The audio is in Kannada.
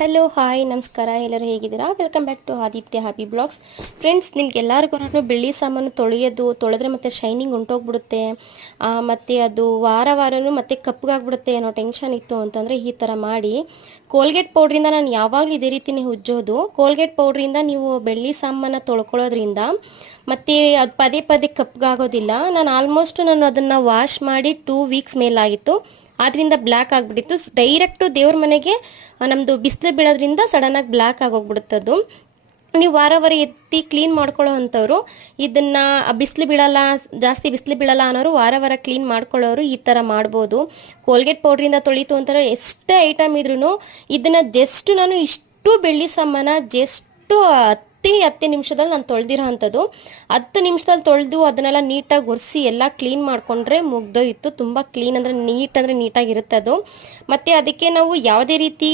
ಹಲೋ ಹಾಯ್ ನಮಸ್ಕಾರ, ಎಲ್ಲರೂ ಹೇಗಿದ್ದೀರಾ? Welcome back to Aditya happy blogs friends ನಿಮ್ಗೆಲ್ಲರಿಗೂ ಬೆಳ್ಳಿ ಸಾಮಾನು ತೊಳೆಯೋದು, ತೊಳೆದ್ರೆ ಮತ್ತೆ ಶೈನಿಂಗ್ ಉಂಟೋಗ್ಬಿಡುತ್ತೆ. ಮತ್ತು ಅದು ವಾರ ವಾರನೂ ಮತ್ತೆ ಕಪ್ಪಗಾಗ್ಬಿಡುತ್ತೆ ಅನ್ನೋ ಟೆನ್ಷನ್ ಇತ್ತು ಅಂತಂದರೆ ಈ ಥರ ಮಾಡಿ. ಕೋಲ್ಗೇಟ್ ಪೌಡ್ರಿಂದ ನಾನು ಯಾವಾಗಲೂ ಇದೇ ರೀತಿನೇ ಉಜ್ಜೋದು. ಕೋಲ್ಗೇಟ್ ಪೌಡ್ರಿಂದ ನೀವು ಬೆಳ್ಳಿ ಸಾಮಾನು ತೊಳ್ಕೊಳ್ಳೋದ್ರಿಂದ ಮತ್ತು ಅದು ಪದೇ ಪದೇ ಕಪ್ಪಗಾಗೋದಿಲ್ಲ. ನಾನು ಆಲ್ಮೋಸ್ಟ್ ನಾನು ಅದನ್ನು ವಾಶ್ ಮಾಡಿ ಟೂ ವೀಕ್ಸ್ ಮೇಲಾಗಿತ್ತು. ಆದ್ರಿಂದ ಬ್ಲ್ಯಾಕ್ ಆಗಿಬಿಟ್ಟಿತ್ತು. ಡೈರೆಕ್ಟು ದೇವ್ರ ಮನೆಗೆ ನಮ್ಮದು ಬಿಸಿಲು ಬೀಳೋದ್ರಿಂದ ಸಡನ್ನಾಗಿ ಬ್ಲ್ಯಾಕ್ ಆಗೋಗ್ಬಿಡುತ್ತದು. ನೀವು ವಾರ ವಾರ ಎತ್ತಿ ಕ್ಲೀನ್ ಮಾಡ್ಕೊಳ್ಳೋ ಅಂಥವ್ರು ಇದನ್ನ ಬಿಸಿಲು ಬೀಳಲ್ಲ, ಜಾಸ್ತಿ ಬಿಸಿಲು ಬೀಳಲ್ಲ ಅನ್ನೋರು ವಾರ ವಾರ ಕ್ಲೀನ್ ಮಾಡ್ಕೊಳ್ಳೋರು ಈ ಥರ ಮಾಡ್ಬೋದು. ಕೋಲ್ಗೇಟ್ ಪೌಡ್ರಿಂದ ತೊಳಿತು ಅಂತಾರೆ ಎಷ್ಟೇ ಐಟಮ್ ಇದ್ರೂ ಇದನ್ನ ಜಸ್ಟ್ ನಾನು ಇಷ್ಟು ಬೆಳ್ಳಿ ಸಾಮಾನ ಜಸ್ಟು ಹತ್ತೇ ಹತ್ತು ನಿಮಿಷದಲ್ಲಿ ನಾನು ತೊಳೆದಿರೋ ಅಂಥದ್ದು. ಹತ್ತು ನಿಮಿಷದಲ್ಲಿ ತೊಳೆದು ಅದನ್ನೆಲ್ಲ ನೀಟಾಗಿ ಒರೆಸಿ ಎಲ್ಲ ಕ್ಲೀನ್ ಮಾಡಿಕೊಂಡ್ರೆ ಮುಗ್ದೋಯ್ತು. ತುಂಬ ಕ್ಲೀನ್ ಅಂದರೆ ನೀಟ್ ಅಂದರೆ ನೀಟಾಗಿರುತ್ತೆ ಅದು. ಮತ್ತು ಅದಕ್ಕೆ ನಾವು ಯಾವುದೇ ರೀತಿ